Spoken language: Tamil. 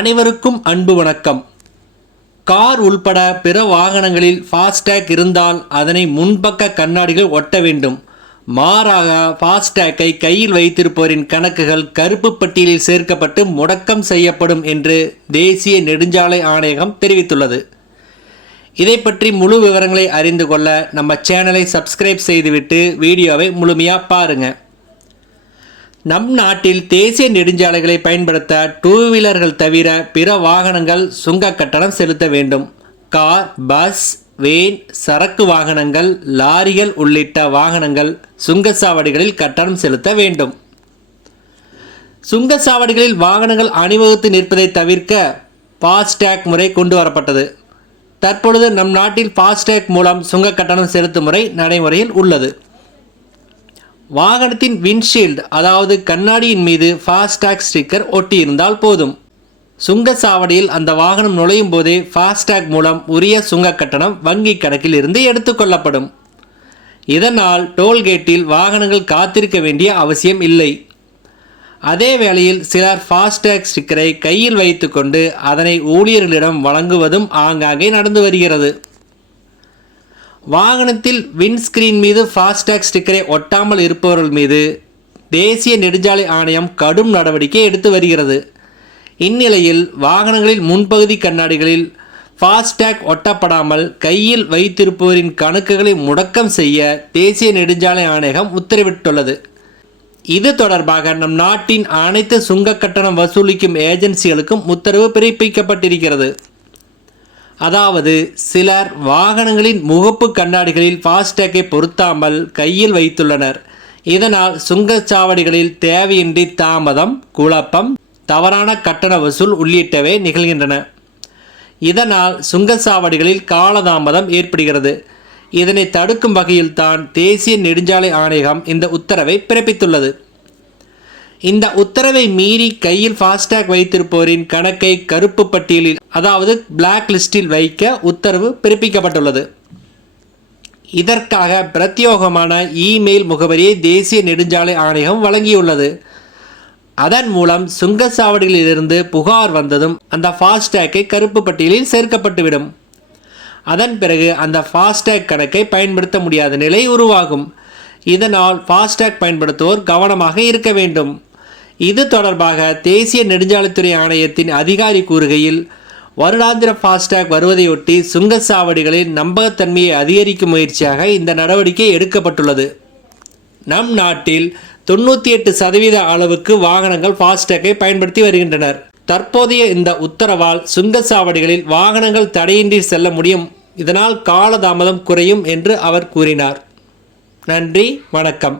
அனைவருக்கும் அன்பு வணக்கம். கார் உள்பட பிற வாகனங்களில் ஃபாஸ்டேக் இருந்தால் அதனை முன்பக்க கண்ணாடிகள் ஒட்ட வேண்டும். மாறாக ஃபாஸ்டேக்கை கையில் வைத்திருப்போரின் கணக்குகள் கருப்பு பட்டியலில் சேர்க்கப்பட்டு முடக்கம் செய்யப்படும் என்று தேசிய நெடுஞ்சாலை ஆணையகம் தெரிவித்துள்ளது. இதை பற்றி முழு விவரங்களை அறிந்து கொள்ள நம்ம சேனலை சப்ஸ்கிரைப் செய்துவிட்டு வீடியோவை முழுமையாக பாருங்கள். நம் நாட்டில் தேசிய நெடுஞ்சாலைகளை பயன்படுத்த டூ வீலர்கள் தவிர பிற வாகனங்கள் சுங்க கட்டணம் செலுத்த வேண்டும். கார், பஸ், வேன், சரக்கு வாகனங்கள், லாரிகள் உள்ளிட்ட வாகனங்கள் சுங்கச்சாவடிகளில் கட்டணம் செலுத்த வேண்டும். சுங்கச்சாவடிகளில் வாகனங்கள் அணிவகுத்து நிற்பதை தவிர்க்க ஃபாஸ்டேக் முறை கொண்டு வரப்பட்டது. தற்பொழுது நம் நாட்டில் ஃபாஸ்டேக் மூலம் சுங்க கட்டணம் செலுத்தும் முறை நடைமுறையில் உள்ளது. வாகனத்தின் விண்ட்ஷீல்டு அதாவது கண்ணாடியின் மீது ஃபாஸ்டேக் ஸ்டிக்கர் ஒட்டியிருந்தால் போதும். சுங்கச்சாவடியில் அந்த வாகனம் நுழையும் போதே ஃபாஸ்டேக் மூலம் உரிய சுங்க கட்டணம் வங்கி கணக்கில் இருந்து எடுத்துக்கொள்ளப்படும். இதனால் டோல்கேட்டில் வாகனங்கள் காத்திருக்க வேண்டிய அவசியம் இல்லை. அதே வேளையில் சிலர் ஃபாஸ்டேக் ஸ்டிக்கரை கையில் வைத்துக்கொண்டு அதனை ஊழியர்களிடம் வழங்குவதும் ஆங்காங்கே நடந்து வருகிறது. வாகனத்தில் விண்ட்ஸ்கிரீன் மீது ஃபாஸ்டேக் ஸ்டிக்கரை ஒட்டாமல் இருப்பவர்கள் மீது தேசிய நெடுஞ்சாலை ஆணையம் கடும் நடவடிக்கை எடுத்து வருகிறது. இந்நிலையில் வாகனங்களில் முன்பகுதி கண்ணாடிகளில் ஃபாஸ்டேக் ஒட்டப்படாமல் கையில் வைத்திருப்பவரின் கணக்குகளை முடக்கம் செய்ய தேசிய நெடுஞ்சாலை ஆணையகம் உத்தரவிட்டுள்ளது. இது தொடர்பாக நம் நாட்டின் அனைத்து சுங்க கட்டணம் வசூலிக்கும் ஏஜென்சிகளுக்கும் உத்தரவு பிறப்பிக்கப்பட்டிருக்கிறது. அதாவது சிலர் வாகனங்களின் முகப்பு கண்ணாடிகளில் ஃபாஸ்டேக்கை பொருத்தாமல் கையில் வைத்துள்ளனர். இதனால் சுங்கச்சாவடிகளில் தேவையின்றி தாமதம், குழப்பம், தவறான கட்டண வசூல் உள்ளிட்டவை நிகழ்கின்றன. இதனால் சுங்கச்சாவடிகளில் காலதாமதம் ஏற்படுகிறது. இதனை தடுக்கும் வகையில்தான் தேசிய நெடுஞ்சாலை ஆணையகம் இந்த உத்தரவை பிறப்பித்துள்ளது. இந்த உத்தரவை மீறி கையில் ஃபாஸ்டேக் வைத்திருப்போரின் கணக்கை கருப்பு பட்டியலில் அதாவது பிளாக் லிஸ்டில் வைக்க உத்தரவு பிறப்பிக்கப்பட்டுள்ளது. இதற்காக பிரத்யேகமான இமெயில் முகவரியை தேசிய நெடுஞ்சாலை ஆணையம் வழங்கியுள்ளது. அதன் மூலம் சுங்கச்சாவடிகளிலிருந்து புகார் வந்ததும் அந்த ஃபாஸ்டேக்கை கருப்பு பட்டியலில் சேர்க்கப்பட்டுவிடும். அதன் பிறகு அந்த ஃபாஸ்டேக் கணக்கை பயன்படுத்த முடியாத நிலை உருவாகும். இதனால் ஃபாஸ்டேக் பயன்படுத்துவோர் கவனமாக இருக்க வேண்டும். இது தொடர்பாக தேசிய நெடுஞ்சாலைத்துறை ஆணையத்தின் அதிகாரி கூறுகையில், வருடாந்திர ஃபாஸ்டேக் வருவதையொட்டி சுங்கச்சாவடிகளில் நம்பகத்தன்மையை அதிகரிக்கும் முயற்சியாக இந்த நடவடிக்கை எடுக்கப்பட்டுள்ளது. நம் நாட்டில் 98% அளவுக்கு வாகனங்கள் ஃபாஸ்டேக்கை பயன்படுத்தி வருகின்றனர். தற்போதைய இந்த உத்தரவால் சுங்கச்சாவடிகளில் வாகனங்கள் தடையின்றி செல்ல முடியும். இதனால் காலதாமதம் குறையும் என்று அவர் கூறினார். நன்றி, வணக்கம்.